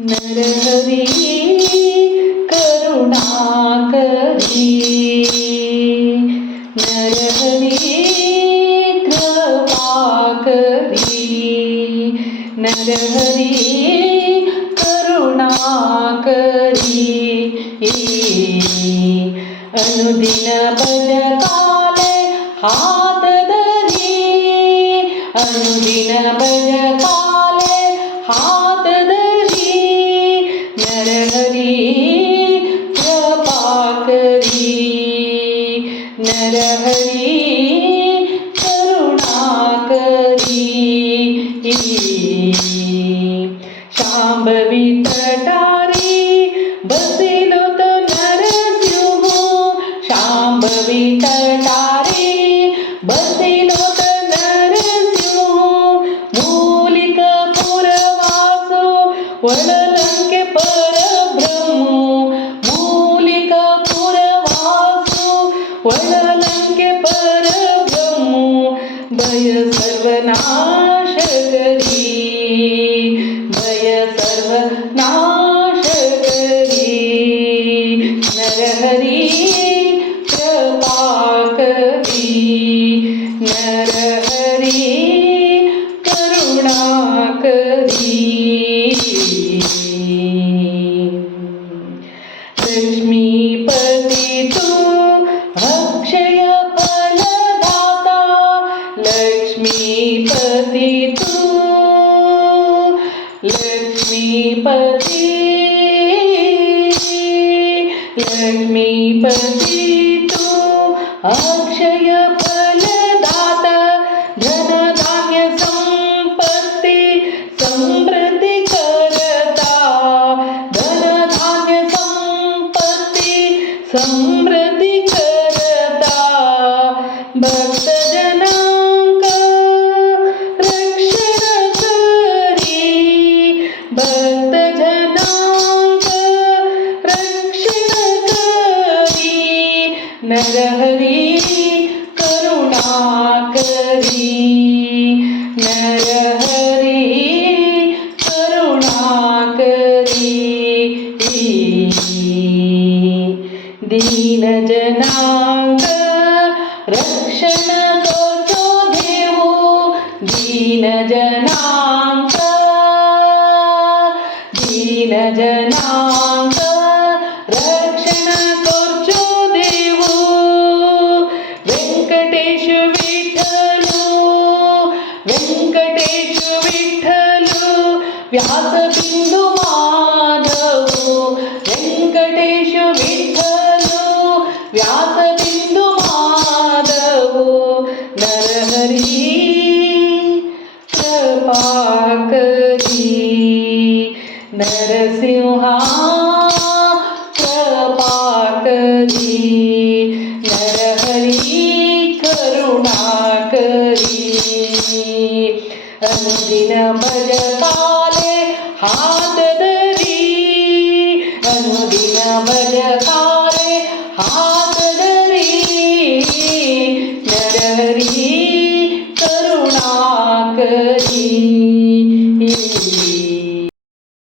നരഹരി കരുണാകരി. നരഹരി കൃപാകരി. നരഹരി കരുണാകരി. അനുദിന ഭജകാലെ ഹാതദരി. അനുദിന ഭജകാലെ हरी करुणा करी. शांभवी तटारी बसिलो तो नरसिंह. शांभवी तटारी बसिलो तो नरसिंह. मूलिक पुरवासो वळ भय सर्वनाश करी भय सर्वनाश करी नरहरी कृपा करी नरहरी लक्ष्मीपती तू अक्षय फलदाता, धनधान्य संपत्ती समृद्धी करता, धनधान्य संपत्ती समृद्धी करता, भक्तजनांक रक्षण करी भक्तजनांक നരഹരി കരുണാകരി. നരഹരി കരുണാകരി. ദീനജനാംഗ രക്ഷണ തോറ്റോ ദേവോ ദീനജനാംഗ ദീനജനാ ವ್ಯಾಸ ಬಿಂದು ಮಾಧವು ವೆಂಕಟೇಶ ವಿಠಲು ವ್ಯಾಸ ಬಿಂದು ಮಾಧವು ನರಹರಿ ಕೃಪಾಕರಿ. ನರಸಿಂಹ ಕೃಪಾಕರಿ. ನರಹರಿ ಕರುಣಾಕರಿ. ಅನುದಿನ ಭಜತಾಲೆ ಹಾತದರಿ ಅನುದಿನ ಭಜತಾಲೆ ಹಾತದರಿ ನರಹರಿ ಕರುಣಾಕರ